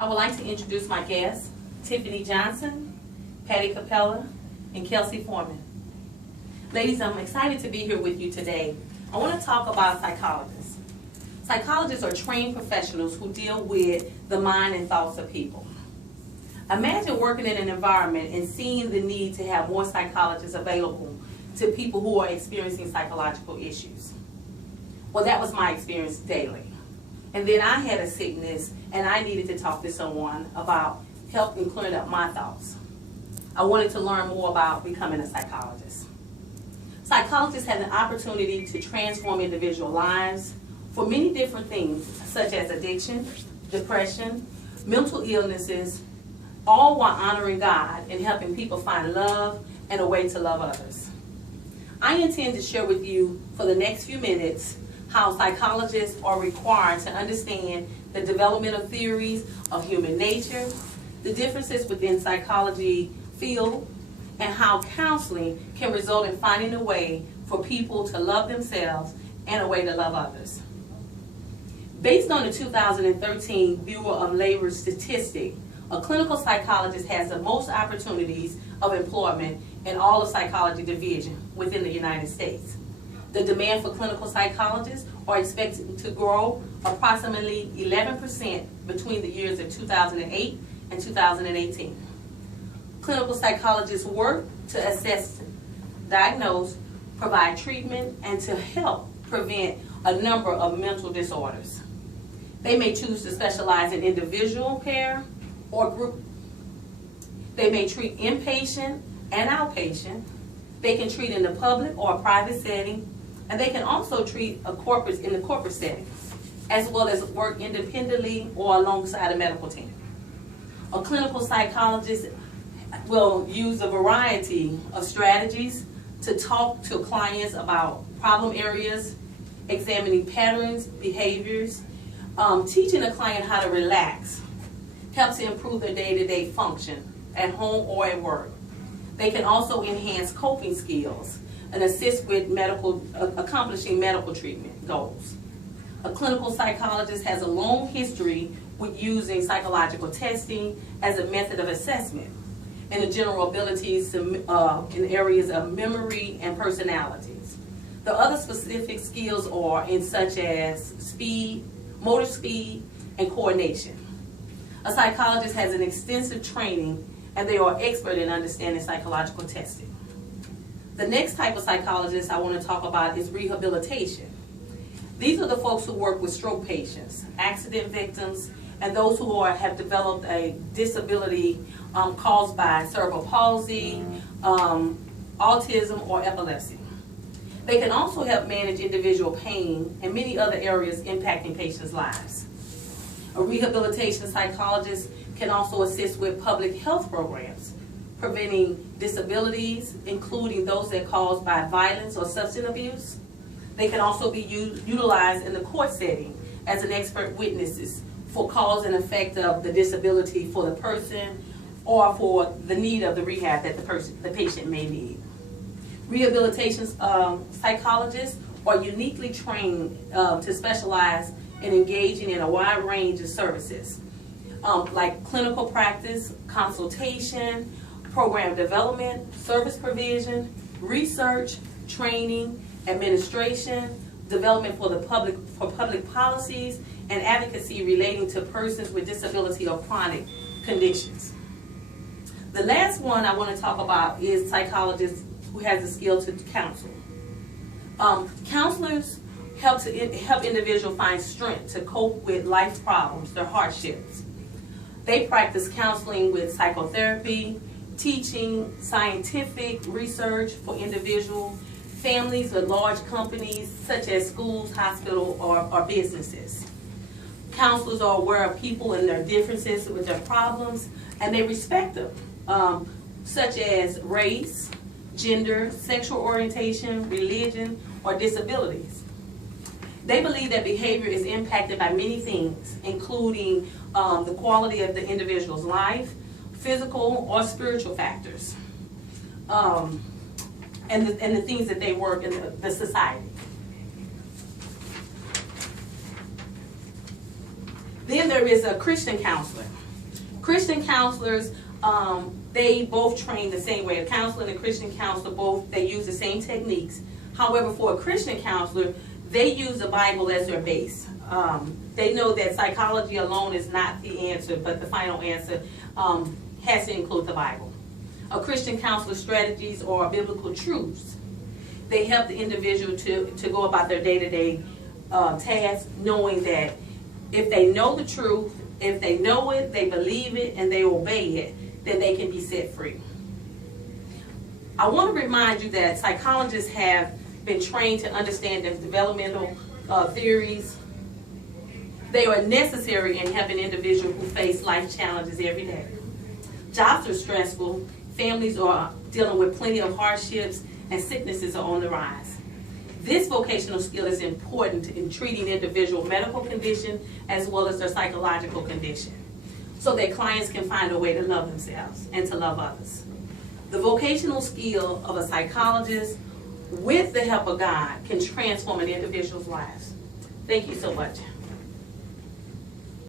I would like to introduce my guests, Tiffany Johnson, Patty Capella, and Kelsey Foreman. Ladies, I'm excited to be here with you today. I want to talk about psychologists. Psychologists are trained professionals who deal with the mind and thoughts of people. Imagine working in an environment and seeing the need to have more psychologists available to people who are experiencing psychological issues. Well, that was my experience daily. And then I had a sickness and I needed to talk to someone about helping clear up my thoughts. I wanted to learn more about becoming a psychologist. Psychologists have an opportunity to transform individual lives for many different things, such as addiction, depression, mental illnesses, all while honoring God and helping people find love and a way to love others. I intend to share with you for the next few minutes how psychologists are required to understand the developmental theories of human nature, the differences within psychology field, and how counseling can result in finding a way for people to love themselves and a way to love others. Based on the 2013 Bureau of Labor statistic, a clinical psychologist has the most opportunities of employment in all of psychology division within the United States. The demand for clinical psychologists are expected to grow approximately 11% between the years of 2008 and 2018. Clinical psychologists work to assess, diagnose, provide treatment, and to help prevent a number of mental disorders. They may choose to specialize in individual care or group. They may treat inpatient and outpatient. They can treat in the public or a private setting, and they can also treat in the corporate setting, as well as work independently or alongside a medical team. A clinical psychologist will use a variety of strategies to talk to clients about problem areas, examining patterns, behaviors, teaching a client how to relax, helps to improve their day-to-day function at home or at work. They can also enhance coping skills and assist with accomplishing medical treatment goals. A clinical psychologist has a long history with using psychological testing as a method of assessment and the general abilities in areas of memory and personalities. The other specific skills are in such as speed, motor speed, and coordination. A psychologist has an extensive training and they are expert in understanding psychological testing. The next type of psychologist I want to talk about is rehabilitation. These are the folks who work with stroke patients, accident victims, and those who have developed a disability caused by cerebral palsy, autism, or epilepsy. They can also help manage individual pain and many other areas impacting patients' lives. A rehabilitation psychologist can also assist with public health programs, preventing disabilities, including those that are caused by violence or substance abuse. They can also be utilized in the court setting as an expert witnesses for cause and effect of the disability for the person or for the need of the rehab that the patient may need. Rehabilitation psychologists are uniquely trained to specialize in engaging in a wide range of services, like clinical practice, consultation, program development, service provision, research, training, administration, development for public policies, and advocacy relating to persons with disability or chronic conditions. The last one I want to talk about is psychologists who has the skill to counsel. Counselors help individuals find strength to cope with life's problems, their hardships. They practice counseling with psychotherapy, teaching, scientific research for individual families with large companies such as schools, hospitals, or businesses. Counselors are aware of people and their differences with their problems, and they respect them, such as race, gender, sexual orientation, religion, or disabilities. They believe that behavior is impacted by many things, including the quality of the individual's life, physical or spiritual factors, and the things that they work in the society. Then there is a Christian counselor. Christian counselors, they both train the same way. A counselor and a Christian counselor, they use the same techniques. However, for a Christian counselor, they use the Bible as their base. They know that psychology alone is not the answer, but the final answer has to include the Bible. A Christian counselor's strategies are biblical truths. They help the individual to go about their day-to-day tasks, knowing that if they know the truth, if they know it, they believe it, and they obey it, then they can be set free. I want to remind you that psychologists have been trained to understand the developmental theories. They are necessary in helping individuals who face life challenges every day. Jobs are stressful, families are dealing with plenty of hardships, and sicknesses are on the rise. This vocational skill is important in treating individual medical condition as well as their psychological condition, so that clients can find a way to love themselves and to love others. The vocational skill of a psychologist, with the help of God, can transform an individual's lives. Thank you so much.